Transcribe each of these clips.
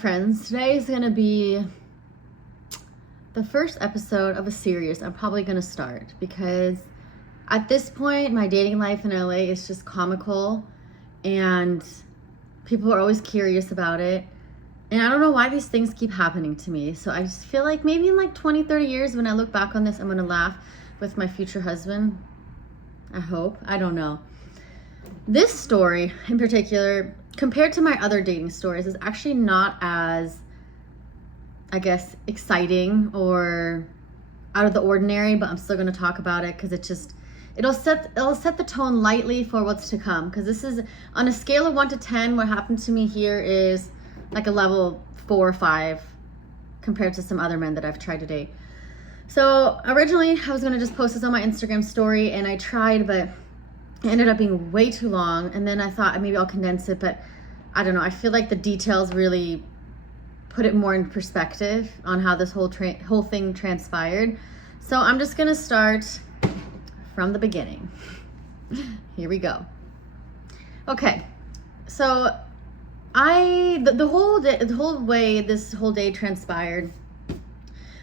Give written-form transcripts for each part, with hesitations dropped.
friends. Today is going to be the first episode of a series I'm probably going to start because at this point, my dating life in LA is just comical and people are always curious about it. And I don't know why these things keep happening to me. So I just feel like maybe in like 20, 30 years when I look back on this, I'm going to laugh with my future husband. I hope. I don't know. This story in particular, compared to my other dating stories, is actually not as, I guess, exciting or out of the ordinary, but I'm still going to talk about it because it'll set the tone lightly for what's to come. Because this is on a scale of 1 to 10. What happened to me here is like a level 4 or 5 compared to some other men that I've tried to date. So originally I was going to just post this on my Instagram story, and I tried, but it ended up being way too long. And then I thought maybe I'll condense it, but I don't know. I feel like the details really put it more in perspective on how this whole thing transpired. So I'm just going to start from the beginning. Here we go. Okay. So the whole way this whole day transpired,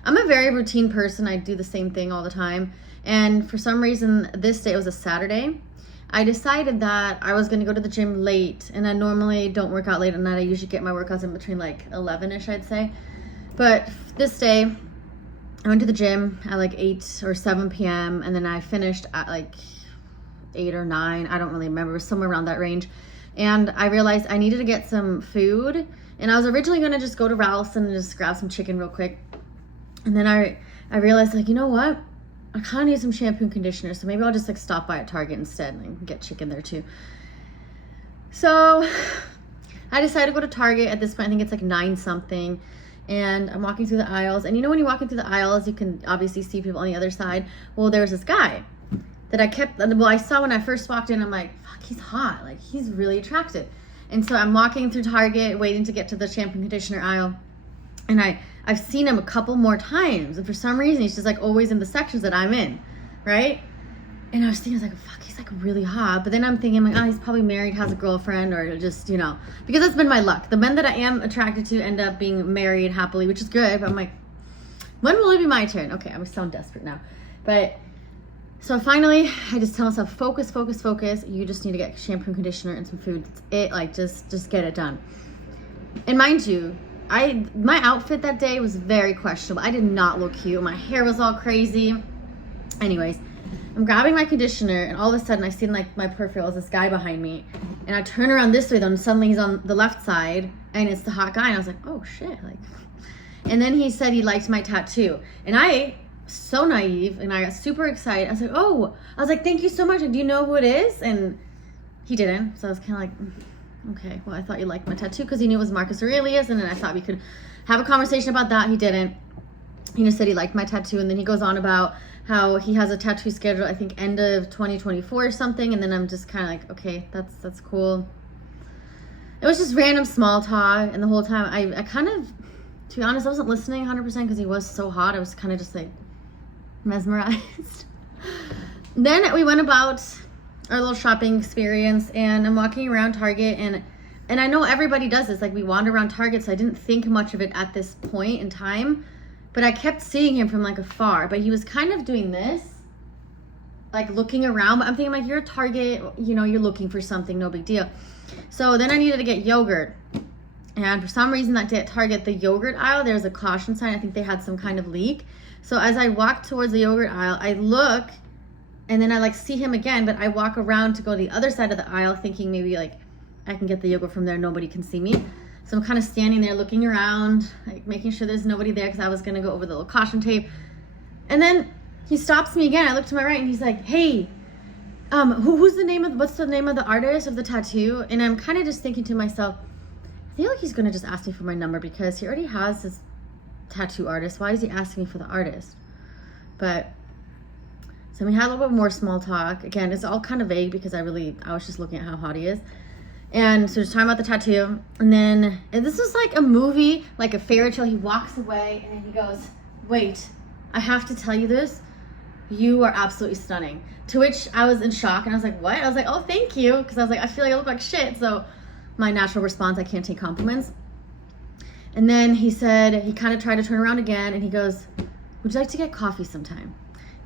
I'm a very routine person. I do the same thing all the time. And for some reason, this day, it was a Saturday, I decided that I was going to go to the gym late. And I normally don't work out late at night. I usually get my workouts in between like 11-ish, I'd say. But this day, I went to the gym at like 8 or 7 p.m. And then I finished at like 8 or 9. I don't really remember. It was somewhere around that range. And I realized I needed to get some food. And I was originally going to just go to Ralph's and just grab some chicken real quick. And then I realized, like, you know what? I kind of need some shampoo and conditioner, so maybe I'll just like stop by at Target instead and get chicken there too. So I decided to go to Target. At this point, I think it's like 9 something, and I'm walking through the aisles. And you know when you're walking through the aisles, you can obviously see people on the other side. Well, there was this guy that I saw when I first walked in. I'm like, fuck, he's hot. Like, he's really attractive. And so I'm walking through Target, waiting to get to the shampoo and conditioner aisle, and I've seen him a couple more times, and for some reason he's just like always in the sections that I'm in, right? And I was thinking, I was like, fuck, he's like really hot. But then I'm thinking, like, oh, he's probably married, has a girlfriend, or just, you know, because that's been my luck. The men that I am attracted to end up being married happily, which is good. But I'm like, when will it be my turn? Okay, I'm sound desperate now. But so finally, I just tell myself, focus. You just need to get shampoo and conditioner and some food. That's it, like, just get it done. And mind you, my outfit that day was very questionable. I did not look cute. My hair was all crazy. Anyways, I'm grabbing my conditioner, and all of a sudden I see like my peripheral is this guy behind me, and I turn around this way though, and suddenly he's on the left side, and it's the hot guy, and I was like, oh shit, like. And then he said he liked my tattoo, and I, so naive, and I got super excited. I was like, thank you so much. And do you know who it is? And he didn't. So I was kind of like, okay, well, I thought you liked my tattoo, because he knew it was Marcus Aurelius, and then I thought we could have a conversation about that. He didn't. He just said he liked my tattoo, and then he goes on about how he has a tattoo schedule, I think end of 2024 or something, and then I'm just kind of like, okay, that's cool. It was just random small talk, and the whole time I kind of, to be honest, I wasn't listening 100% because he was so hot. I was kind of just like mesmerized. Then we went about our little shopping experience, and I'm walking around Target, and I know everybody does this, like we wander around Target, so I didn't think much of it at this point in time, but I kept seeing him from like afar. But he was kind of doing this, like looking around, but I'm thinking, like, you're at Target, you know, you're looking for something, no big deal. So then I needed to get yogurt, and for some reason that day at Target, the yogurt aisle, there's a caution sign. I think they had some kind of leak. So as I walked towards the yogurt aisle, I look, and then I like see him again, but I walk around to go to the other side of the aisle thinking maybe like I can get the yogurt from there. Nobody can see me. So I'm kind of standing there looking around, like making sure there's nobody there because I was going to go over the little caution tape. And then he stops me again. I look to my right and he's like, hey, what's the name of the artist of the tattoo? And I'm kind of just thinking to myself, I feel like he's going to just ask me for my number because he already has his tattoo artist. Why is he asking me for the artist? But so we had a little bit more small talk. Again, it's all kind of vague because I was just looking at how hot he is. And so just talking about the tattoo. And this is like a movie, like a fairy tale. He walks away and then he goes, wait, I have to tell you this. You are absolutely stunning. To which I was in shock and I was like, what? I was like, oh, thank you. Because I was like, I feel like I look like shit. So my natural response, I can't take compliments. And then he said, he kind of tried to turn around again, and he goes, would you like to get coffee sometime?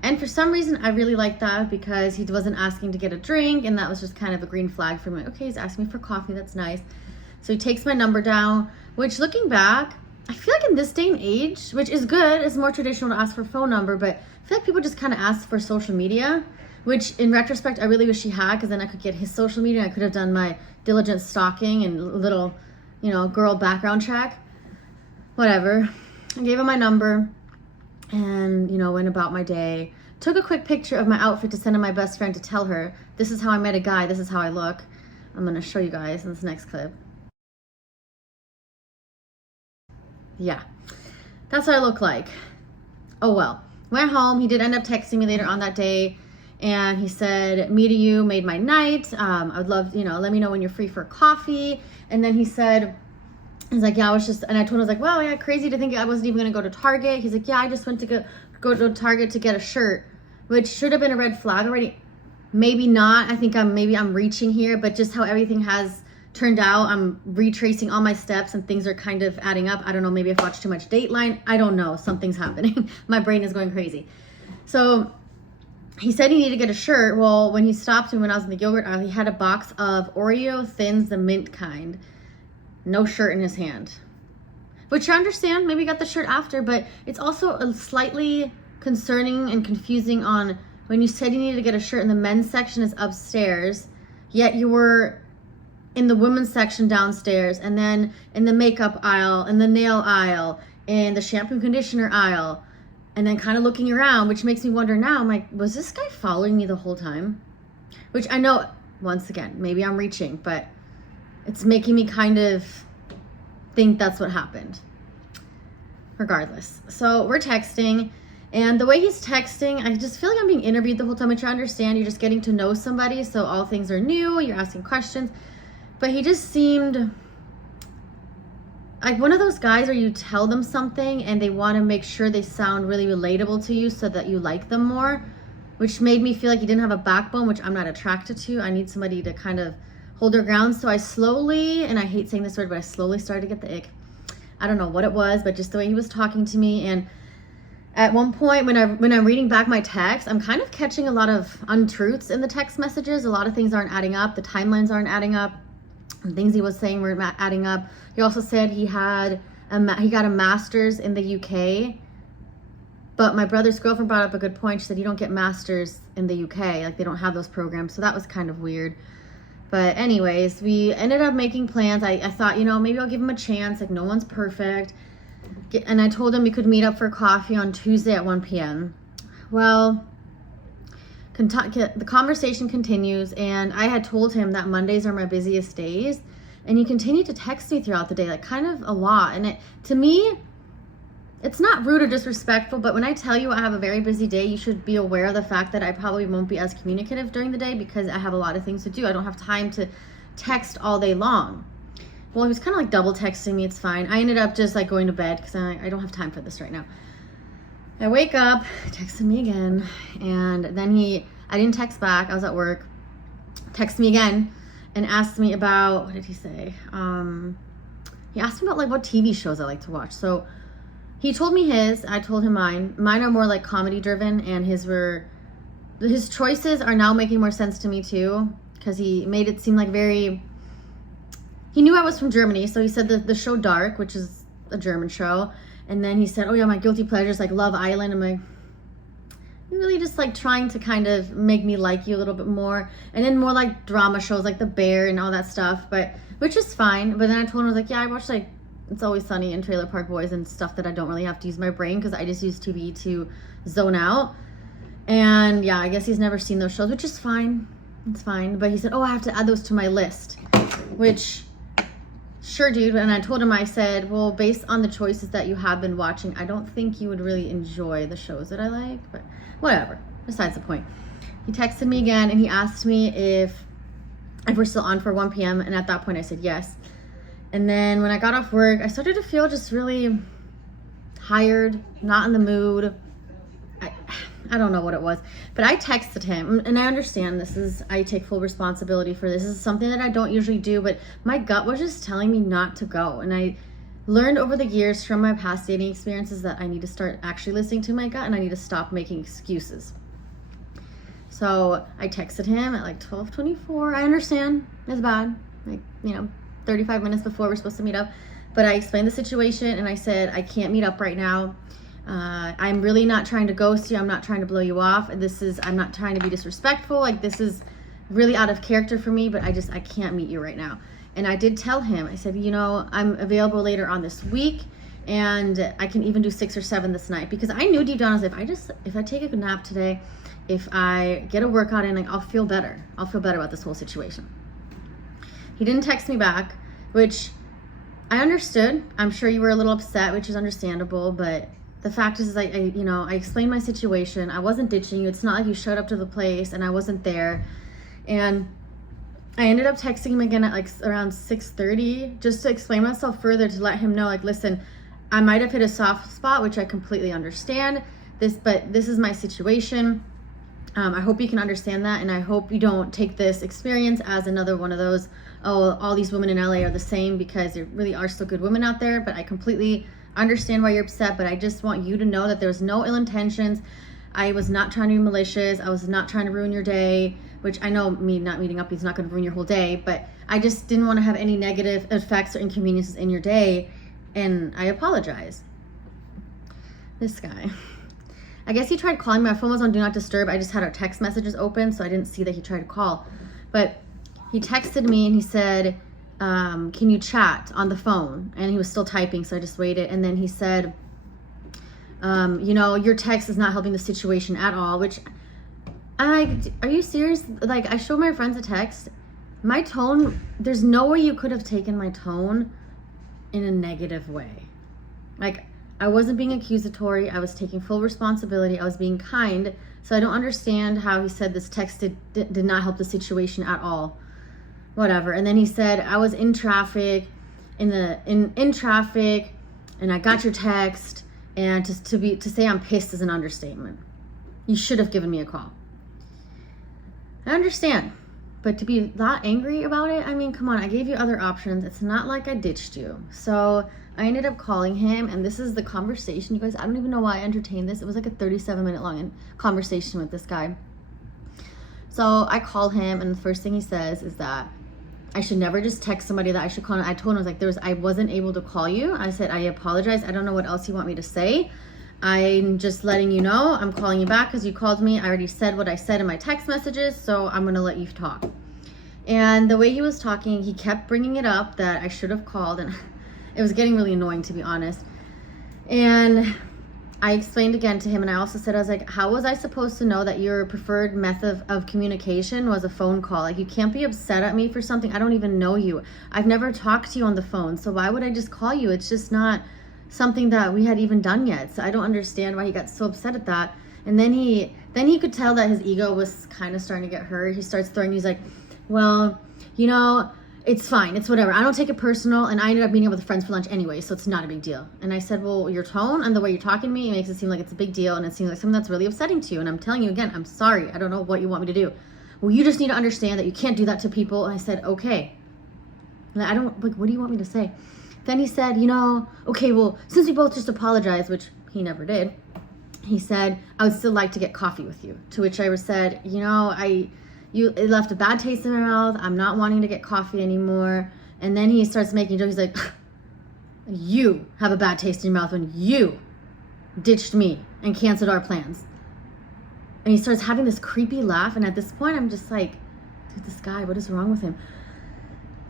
And for some reason, I really liked that because he wasn't asking to get a drink, and that was just kind of a green flag for me. Okay, he's asking me for coffee, that's nice. So he takes my number down, which looking back, I feel like in this day and age, which is good, it's more traditional to ask for a phone number, but I feel like people just kind of ask for social media, which in retrospect, I really wish he had, because then I could get his social media. I could have done my diligent stalking and little, girl background check. Whatever. I gave him my number and, went about my day. Took a quick picture of my outfit to send to my best friend to tell her, this is how I met a guy, this is how I look. I'm going to show you guys in this next clip. Yeah, that's what I look like. Oh well. Went home. He did end up texting me later on that day, and he said, meeting you made my night. I would love, let me know when you're free for coffee. And then he said, he's like, yeah, I was just, and I told him, I was like, wow, yeah, crazy to think I wasn't even going to go to Target. He's like, yeah, I just went to go to Target to get a shirt, which should have been a red flag already. Maybe not. I think maybe I'm reaching here, but just how everything has turned out, I'm retracing all my steps and things are kind of adding up. I don't know, maybe I've watched too much Dateline. I don't know, something's happening. My brain is going crazy. So he said he needed to get a shirt. Well, when he stopped me when I was in the yogurt aisle, he had a box of Oreo Thins, the mint kind. No shirt in his hand. Which I understand, maybe he got the shirt after, but it's also a slightly concerning and confusing on when you said you needed to get a shirt and the men's section is upstairs, yet you were in the women's section downstairs, and then in the makeup aisle, and the nail aisle, and the shampoo and conditioner aisle, and then kind of looking around, which makes me wonder now, I'm like, was this guy following me the whole time? Which I know, once again, maybe I'm reaching, but it's making me kind of think that's what happened. Regardless. So we're texting, and the way he's texting, I just feel like I'm being interviewed the whole time, which I understand. You're just getting to know somebody, so all things are new, you're asking questions. But he just seemed like one of those guys where you tell them something and they want to make sure they sound really relatable to you so that you like them more, which made me feel like he didn't have a backbone, which I'm not attracted to. I need somebody to kind of hold their ground. So I slowly, and I hate saying this word, but I slowly started to get the ick. I don't know what it was, but just the way he was talking to me. And at one point when I'm reading back my text, I'm kind of catching a lot of untruths in the text messages. A lot of things aren't adding up. The timelines aren't adding up. Things he was saying were adding up. He also said he got a master's in the UK, but my brother's girlfriend brought up a good point. She said you don't get masters in the UK, like they don't have those programs, so that was kind of weird. But anyways, we ended up making plans. I thought, maybe I'll give him a chance, like no one's perfect. And I told him we could meet up for coffee on Tuesday at 1 p.m. Well, the conversation continues, and I had told him that Mondays are my busiest days, and he continued to text me throughout the day, like kind of a lot. And to me, it's not rude or disrespectful, but when I tell you I have a very busy day, you should be aware of the fact that I probably won't be as communicative during the day because I have a lot of things to do. I don't have time to text all day long. Well, he was kind of like double texting me. It's fine. I ended up just like going to bed because I don't have time for this right now. I wake up, texted me again, and then I didn't text back, I was at work, texted me again and asked me about, what did he say? He asked me about like what TV shows I like to watch. So he told me his, I told him mine. Mine are more like comedy driven, and his choices are now making more sense to me too, because he made it seem like he knew I was from Germany, so he said the show Dark, which is a German show. And then he said, oh yeah, my guilty pleasures like Love Island. I'm like, you're really just like trying to kind of make me like you a little bit more. And then more like drama shows like The Bear and all that stuff, which is fine. But then I told him, I was like, yeah, I watch like It's Always Sunny and Trailer Park Boys and stuff that I don't really have to use my brain because I just use TV to zone out. And yeah, I guess he's never seen those shows, which is fine. It's fine. But he said, oh, I have to add those to my list, which... Sure, dude. And I told him, I said, well, based on the choices that you have been watching, I don't think you would really enjoy the shows that I like, but whatever. Besides the point. He texted me again and he asked me if we're still on for 1 p.m. And at that point I said yes. And then when I got off work, I started to feel just really tired, not in the mood. I don't know what it was, but I texted him, and I understand I take full responsibility for this. This is something that I don't usually do, but my gut was just telling me not to go. And I learned over the years from my past dating experiences that I need to start actually listening to my gut, and I need to stop making excuses. So I texted him at like 12:24. I understand it's bad, like, 35 minutes before we're supposed to meet up, but I explained the situation and I said, I can't meet up right now. I'm really not trying to ghost you. I'm not trying to blow you off. I'm not trying to be disrespectful. Like, this is really out of character for me, but I can't meet you right now. And I did tell him, I said, I'm available later on this week, and I can even do 6 or 7 this night, because I knew deep down, I was like, if I take a nap today, if I get a workout in, like, I'll feel better. I'll feel better about this whole situation. He didn't text me back, which I understood. I'm sure you were a little upset, which is understandable, but the fact is I explained my situation. I wasn't ditching you. It's not like you showed up to the place and I wasn't there. And I ended up texting him again at like around 6:30 just to explain myself further, to let him know, like, listen, I might have hit a soft spot, which I completely understand but this is my situation. I hope you can understand that, and I hope you don't take this experience as another one of those, oh, all these women in LA are the same, because there really are still good women out there. But I completely understand why you're upset, but I just want you to know that there's no ill intentions. I was not trying to be malicious. I was not trying to ruin your day, which I know me not meeting up is not going to ruin your whole day, but I just didn't want to have any negative effects or inconveniences in your day, and I apologize. This guy, I guess he tried calling me. My phone was on Do Not Disturb. I just had our text messages open, so I didn't see that he tried to call. But he texted me and he said, can you chat on the phone? And he was still typing, so I just waited. And then he said, your text is not helping the situation at all, which are you serious? Like, I showed my friends a text. My tone, there's no way you could have taken my tone in a negative way. Like, I wasn't being accusatory. I was taking full responsibility. I was being kind. So I don't understand how he said this text did not help the situation at all. Whatever. And then he said, I was in traffic, in traffic, and I got your text. And to say I'm pissed is an understatement. You should have given me a call. I understand. But to be that angry about it, I mean, come on, I gave you other options. It's not like I ditched you. So I ended up calling him, and this is the conversation. You guys, I don't even know why I entertained this. It was like a 37-minute long conversation with this guy. So I call him, and the first thing he says is that I should never just text somebody, that I should call. I told him, I was like, I wasn't able to call you. I said, I apologize. I don't know what else you want me to say. I'm just letting you know I'm calling you back because you called me. I already said what I said in my text messages, so I'm going to let you talk. And the way he was talking, he kept bringing it up that I should have called, and it was getting really annoying, to be honest. And I explained again to him, and I also said, I was like, how was I supposed to know that your preferred method of communication was a phone call? Like, you can't be upset at me for something. I don't even know you. I've never talked to you on the phone, so why would I just call you? It's just not something that we had even done yet. So I don't understand why he got so upset at that. And then he could tell that his ego was kind of starting to get hurt. He starts throwing, he's like, well, it's fine. It's whatever. I don't take it personal. And I ended up meeting up with friends for lunch anyway, so it's not a big deal. And I said, well, your tone and the way you're talking to me, it makes it seem like it's a big deal. And it seems like something that's really upsetting to you. And I'm telling you again, I'm sorry. I don't know what you want me to do. Well, you just need to understand that you can't do that to people. And I said, okay. And what do you want me to say? Then he said, okay, well, since we both just apologized, which he never did, he said, I would still like to get coffee with you. To which I said, it left a bad taste in my mouth. I'm not wanting to get coffee anymore. And then he starts making jokes. He's like, you have a bad taste in your mouth when you ditched me and canceled our plans. And he starts having this creepy laugh. And at this point, I'm just like, dude, this guy, what is wrong with him?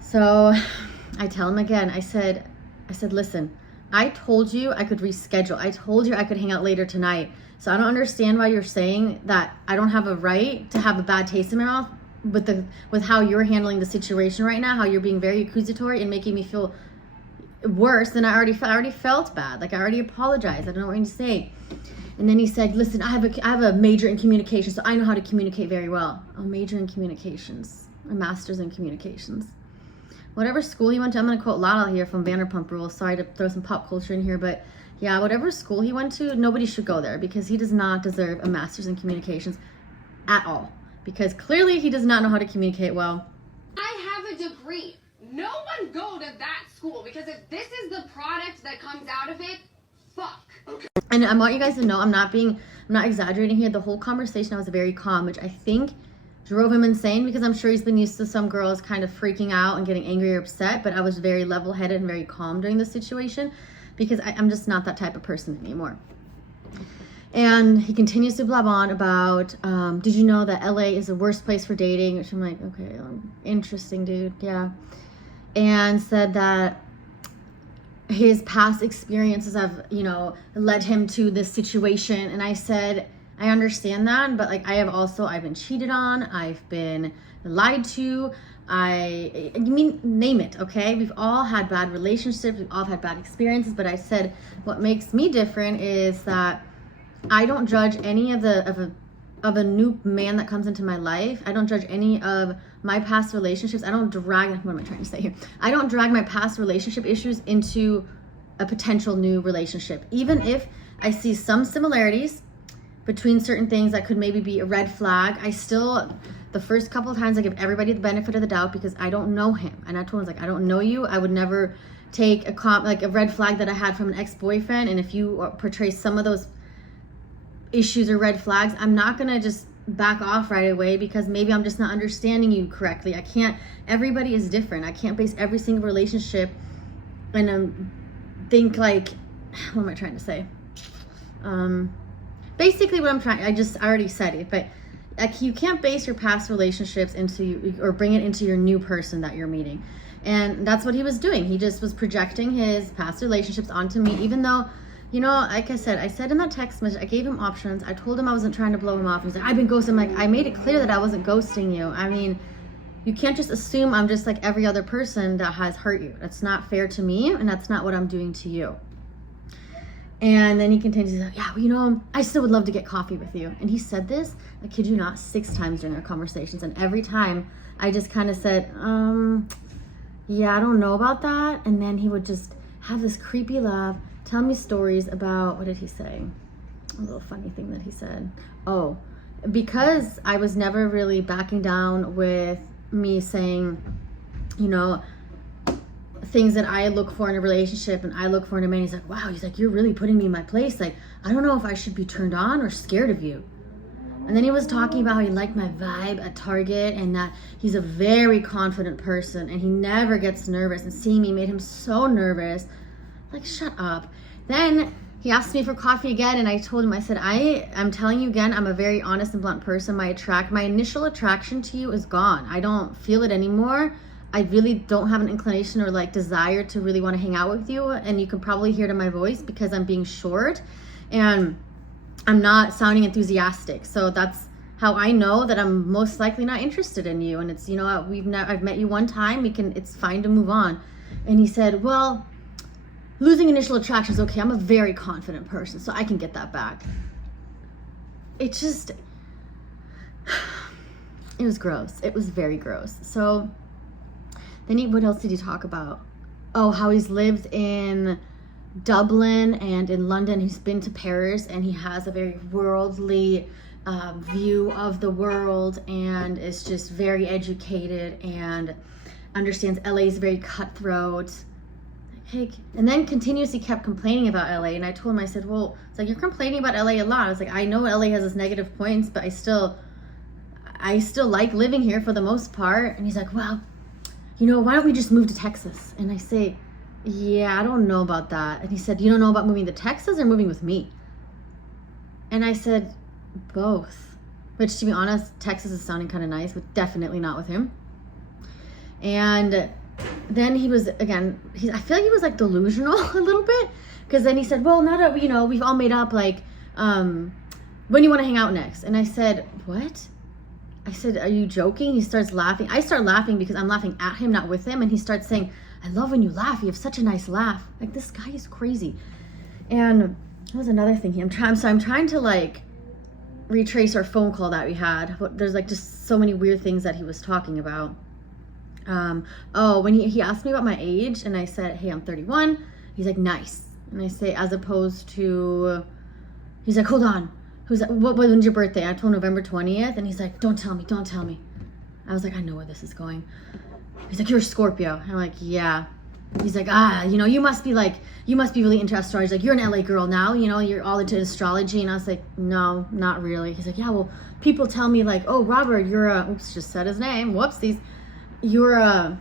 So I tell him again, I said, listen, I told you I could reschedule. I told you I could hang out later tonight. So I don't understand why you're saying that I don't have a right to have a bad taste in my mouth with how you're handling the situation right now, how you're being very accusatory and making me feel worse than I already felt bad. Like, I already apologized. I don't know what to say. And then he said, listen, I have a major in communications, so I know how to communicate very well. A major in communications, a master's in communications. Whatever school he went to, I'm going to quote Lala here from Vanderpump Rules. Sorry to throw some pop culture in here, but yeah, whatever school he went to, nobody should go there because he does not deserve a master's in communications at all. Because clearly he does not know how to communicate well. I have a degree. No one go to that school. school, because if this is the product that comes out of it, fuck. Okay. And I want you guys to know, I'm not exaggerating here. The whole conversation, I was very calm, which I think drove him insane, because I'm sure he's been used to some girls kind of freaking out and getting angry or upset, but I was very level-headed and very calm during this situation, because I'm just not that type of person anymore. And he continues to blab on about, did you know that LA is the worst place for dating? Which I'm like, okay, interesting, dude, yeah. And said that his past experiences have, led him to this situation. And I said, I understand that, but like, I've been cheated on, I've been lied to, name it, okay? We've all had bad relationships, we've all had bad experiences, but I said, what makes me different is that I don't judge any of a new man that comes into my life. I don't judge any of my past relationships. What am I trying to say here? I don't drag my past relationship issues into a potential new relationship. Even if I see some similarities between certain things that could maybe be a red flag, the first couple of times I give everybody the benefit of the doubt, because I don't know him. And I told him, I don't know you. I would never take a red flag that I had from an ex-boyfriend. And if you portray some of those issues or red flags, I'm not gonna just back off right away, because maybe I'm just not understanding you correctly. Everybody is different. I can't base every single relationship and think like, what am I trying to say? Basically what I already said it, but like, you can't base your past relationships or bring it into your new person that you're meeting. And that's what he was doing. He just was projecting his past relationships onto me, even though, like I said in that text message, I gave him options. I told him I wasn't trying to blow him off. He's like, I've been ghosting. I'm like, I made it clear that I wasn't ghosting you. I mean, you can't just assume I'm just like every other person that has hurt you. That's not fair to me, and that's not what I'm doing to you. And then he continues, he's like, yeah, I still would love to get coffee with you. And he said this, I kid you not, 6 times during our conversations. And every time I just kind of said, yeah, I don't know about that. And then he would just have this creepy laugh, tell me stories about, what did he say? A little funny thing that he said. Oh, because I was never really backing down with me saying, things that I look for in a relationship and I look for in a man. He's like, wow, you're really putting me in my place. Like, I don't know if I should be turned on or scared of you. And then he was talking about how he liked my vibe at Target and that he's a very confident person and he never gets nervous. And seeing me made him so nervous. Like, shut up. Then he asked me for coffee again, and I told him, I said, I'm telling you again, I'm a very honest and blunt person. My initial attraction to you is gone. I don't feel it anymore. I really don't have an inclination or like desire to really want to hang out with you. And you can probably hear it in my voice because I'm being short and I'm not sounding enthusiastic. So that's how I know that I'm most likely not interested in you. And it's, I've met you one time. It's fine to move on. And he said, well, losing initial attraction is okay. I'm a very confident person, so I can get that back. It was gross. It was very gross. So then what else did he talk about? Oh, how he's lived in Dublin and in London. He's been to Paris and he has a very worldly view of the world and is just very educated and understands LA is very cutthroat. And then continuously kept complaining about LA. And I told him, I said, well, it's like, you're complaining about LA a lot. I was like, I know LA has its negative points, but I still like living here for the most part. And he's like, well, why don't we just move to Texas? And I say, yeah, I don't know about that. And he said, you don't know about moving to Texas or moving with me? And I said, both. Which, to be honest, Texas is sounding kind of nice, but definitely not with him. And then he was, again, I feel like he was like delusional a little bit. Because then he said, well, now that we've all made up, like, when do you want to hang out next? And I said, what? I said, are you joking? He starts laughing. I start laughing because I'm laughing at him, not with him. And he starts saying, I love when you laugh. You have such a nice laugh. Like, this guy is crazy. And that was another thing. I'm trying to like retrace our phone call that we had. There's like just so many weird things that he was talking about. When he asked me about my age and I said, hey, I'm 31. He's like, nice. And I say, as opposed to, he's like, hold on. When's your birthday? I told him November 20th. And he's like, don't tell me. I was like, I know where this is going. He's like, you're a Scorpio. And I'm like, yeah. he's like, you must be really into astrology. Like, you're an LA girl now, you're all into astrology. And I was like, no, not really. He's like, yeah, well, people tell me like, oh, Robert, oops, just said his name. Whoopsies. You're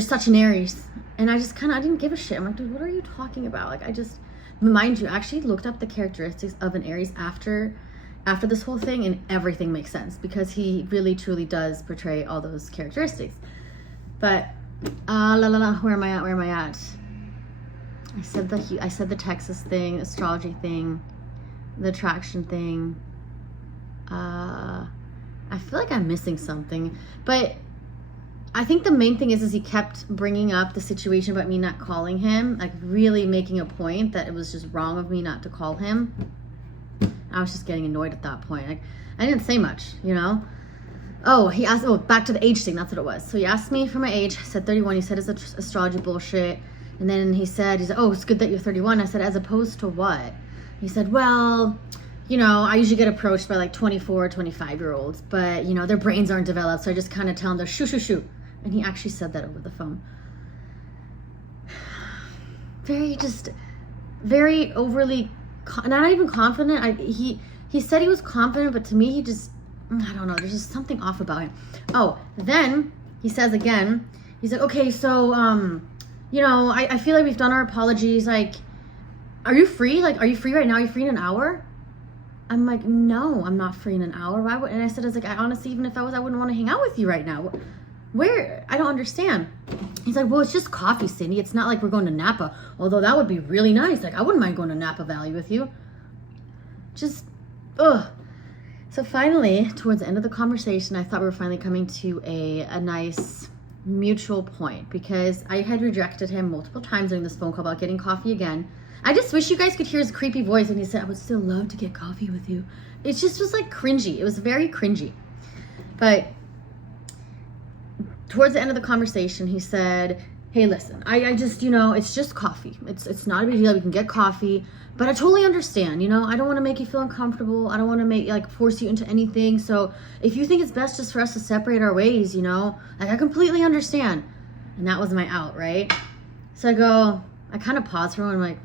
such an Aries. And I didn't give a shit. I'm like, dude, what are you talking about? Like, mind you, I actually looked up the characteristics of an Aries after this whole thing, and everything makes sense because he really truly does portray all those characteristics. But where am I at? I said the Texas thing, astrology thing, the attraction thing. I feel like I'm missing something, but I think the main thing is he kept bringing up the situation about me not calling him, like really making a point that it was just wrong of me not to call him. I was just getting annoyed at that point. Like, I didn't say much, Oh, he asked, back to the age thing, that's what it was. So he asked me for my age. I said 31. He said it's astrology bullshit. And then he said, oh, it's good that you're 31. I said, as opposed to what? He said, well, I usually get approached by like 24, 25-year-olds, but, their brains aren't developed. So I just kind of tell them, they're shoo. And he actually said that over the phone. Very overly, not even confident. He said he was confident, but to me, I don't know. There's just something off about him. Oh, then he says again, he's like, okay, so, I feel like we've done our apologies. Like, are you free? Like, are you free right now? Are you free in an hour? I'm like, no, I'm not free in an hour. Why would? And I said, I honestly, even if I was, I wouldn't want to hang out with you right now. Where? I don't understand. He's like, well, it's just coffee, Cindy. It's not like we're going to Napa. Although that would be really nice. Like, I wouldn't mind going to Napa Valley with you. Ugh. So finally, towards the end of the conversation, I thought we were finally coming to a nice mutual point, because I had rejected him multiple times during this phone call about getting coffee again. I just wish you guys could hear his creepy voice when he said, I would still love to get coffee with you. It just was like cringy. It was very cringy. But towards the end of the conversation, he said, hey, listen, I just, it's just coffee. It's not a big deal. We can get coffee. But I totally understand, I don't want to make you feel uncomfortable. I don't want to force you into anything. So if you think it's best just for us to separate our ways, I completely understand. And that was my out, right? So I kind of paused for a moment. I'm like,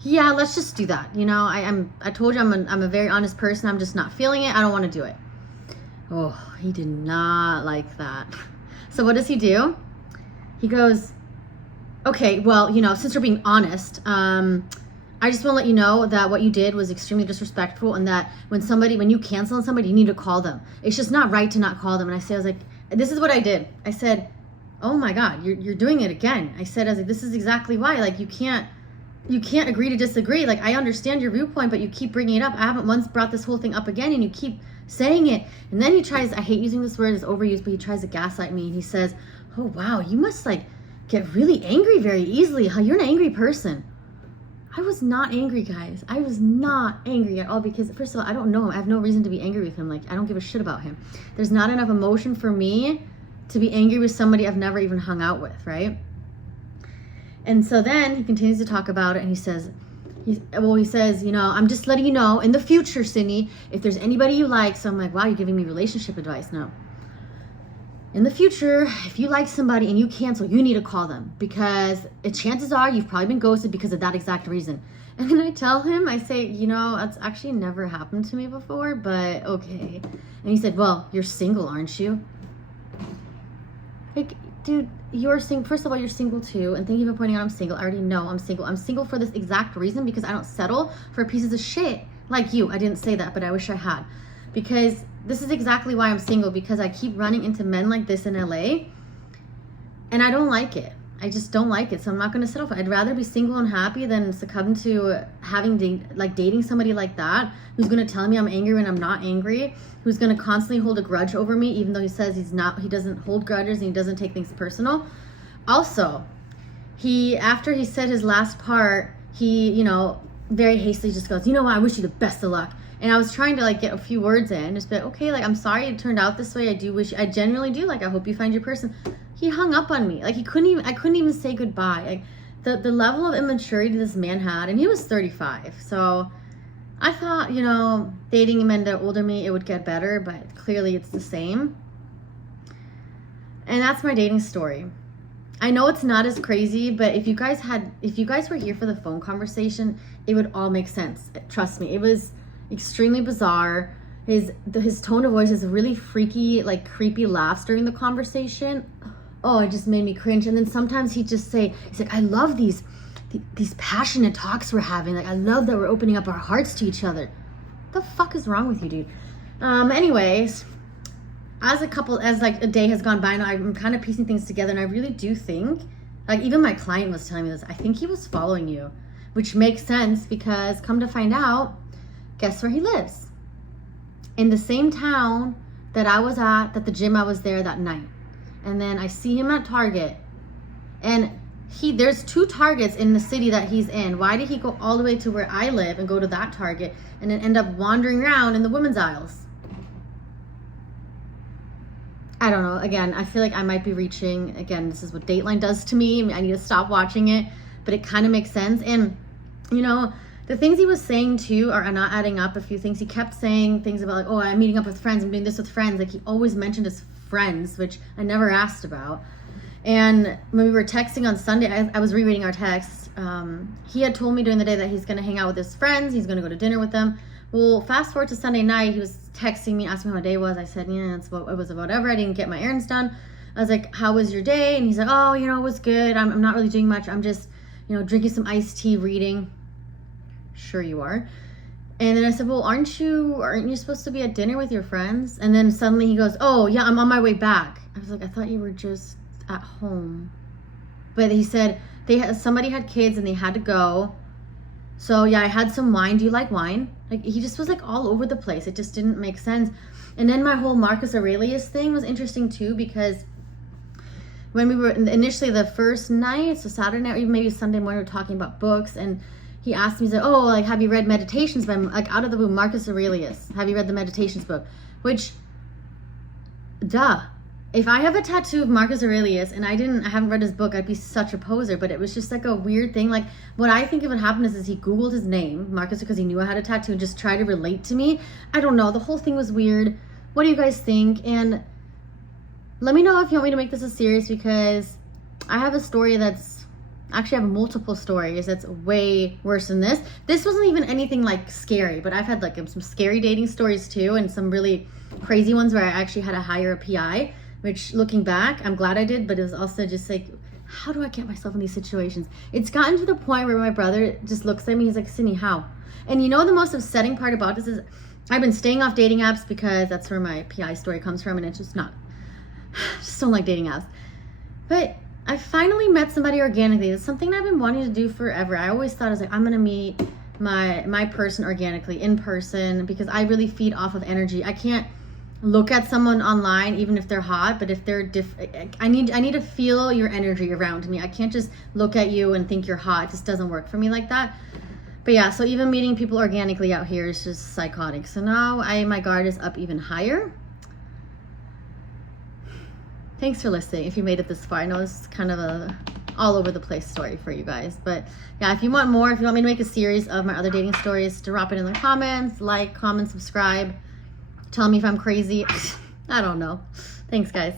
yeah, let's just do that. I told you I'm a very honest person. I'm just not feeling it. I don't want to do it. Oh, he did not like that. So what does he do? He goes, okay, well, since we're being honest, I just want to let you know that what you did was extremely disrespectful, and that when you cancel on somebody, you need to call them. It's just not right to not call them. And I was like, this is what I did. I said, oh my God, you're doing it again. I was like, this is exactly why. Like, you can't agree to disagree. Like, I understand your viewpoint, but you keep bringing it up. I haven't once brought this whole thing up again, and you keep saying it. And then he tries, I hate using this word, it's overused, but he tries to gaslight me, and he says, oh wow, you must get really angry very easily. You're an angry person. I was not angry, guys. I was not angry at all, because first of all, I don't know him. I have no reason to be angry with him. Like, I don't give a shit about him. There's not enough emotion for me to be angry with somebody I've never even hung out with, right? And so then he continues to talk about it, and he says, I'm just letting you know in the future, Cindy, if there's anybody you like. So I'm like, wow, you're giving me relationship advice. No. In the future, if you like somebody and you cancel, you need to call them, because chances are you've probably been ghosted because of that exact reason. And then I tell him, I say, that's actually never happened to me before, but okay. And he said, well, you're single, aren't you? Like, dude, you're single. First of all, you're single too. And thank you for pointing out I'm single. I already know I'm single. I'm single for this exact reason, because I don't settle for pieces of shit like you. I didn't say that, but I wish I had. Because this is exactly why I'm single, because I keep running into men like this in LA, and I don't like it. I just don't like it. So I'm not going to settle for it. I'd rather be single and happy than succumb to dating somebody like that, who's going to tell me I'm angry when I'm not angry, who's going to constantly hold a grudge over me, even though he says he doesn't hold grudges and he doesn't take things personal. Also, after he said his last part, he, very hastily just goes, I wish you the best of luck. And I was trying to get a few words in, just be like, okay, I'm sorry it turned out this way. I genuinely do. I hope you find your person. He hung up on me. I couldn't even say goodbye. The level of immaturity this man had, and he was 35. So I thought, dating men that older me, it would get better, but clearly it's the same. And that's my dating story. I know it's not as crazy, but if you guys were here for the phone conversation, it would all make sense. Trust me, it was extremely bizarre. His tone of voice is really freaky, like creepy laughs during the conversation. Oh, it just made me cringe. And then sometimes he'd just say, he's like, I love these passionate talks we're having. Like, I love that we're opening up our hearts to each other. What the fuck is wrong with you, dude? Anyways, as a day has gone by now, I'm kind of piecing things together, and I really do think, like, even my client was telling me this, I think he was following you, which makes sense because come to find out, guess where he lives? In the same town that I was at, that the gym I was there that night. And then I see him at Target, and there's 2 Targets in the city that he's in. Why did he go all the way to where I live and go to that Target and then end up wandering around in the women's aisles? I don't know. Again, I feel like I might be reaching. Again, this is what Dateline does to me. I need to stop watching it, but it kind of makes sense. And, you know, the things he was saying too are not adding up. A few things. He kept saying things about like, oh, I'm meeting up with friends. I'm doing this with friends. Like, he always mentioned his friends, which I never asked about. And when we were texting on Sunday, I was rereading our text. He had told me during the day that he's going to hang out with his friends. He's going to go to dinner with them. Well, fast forward to Sunday night, he was texting me, asking me how my day was. I said, yeah, it was whatever. I didn't get my errands done. I was like, how was your day? And he's like, oh, you know, it was good. I'm not really doing much. I'm just, you know, drinking some iced tea, reading. Sure you are. And then I said, well, aren't you supposed to be at dinner with your friends? And then suddenly he goes, oh, yeah, I'm on my way back. I was like, I thought you were just at home. But he said somebody had kids and they had to go. So yeah, I had some wine. Do you like wine? Like, he just was like all over the place. It just didn't make sense. And then my whole Marcus Aurelius thing was interesting too, because when we were initially the first night, so Saturday night, or even maybe Sunday morning, we were talking about books, and he asked me, he's like, oh, like, have you read Meditations by, like, out of the blue, Marcus Aurelius? Have you read the Meditations book? Which, duh. If I have a tattoo of Marcus Aurelius and I haven't read his book, I'd be such a poser. But it was just like a weird thing. Like, what I think of what happened is he Googled his name, Marcus, because he knew I had a tattoo, and just tried to relate to me. I don't know. The whole thing was weird. What do you guys think? And let me know if you want me to make this a series, because I have a story actually, I have multiple stories that's way worse than this. This wasn't even anything like scary, but I've had like some scary dating stories too, and some really crazy ones where I actually had to hire a PI, which, looking back, I'm glad I did, but it was also just like, how do I get myself in these situations? It's gotten to the point where my brother just looks at me, he's like, Sydney, how? And you know, the most upsetting part about this is I've been staying off dating apps because that's where my PI story comes from, and it's just not, just don't like dating apps. But I finally met somebody organically. It's something I've been wanting to do forever. I always thought, I was like, I'm gonna meet my person organically, in person, because I really feed off of energy. I can't look at someone online, even if they're hot, but if they're I need to feel your energy around me. I can't just look at you and think you're hot. It just doesn't work for me like that. But yeah, so even meeting people organically out here is just psychotic. So now my guard is up even higher. Thanks for listening. If you made it this far, I know this is kind of a all over the place story for you guys, but yeah, if you want more, if you want me to make a series of my other dating stories, drop it in the comments, like, comment, subscribe, tell me if I'm crazy. I don't know. Thanks, guys.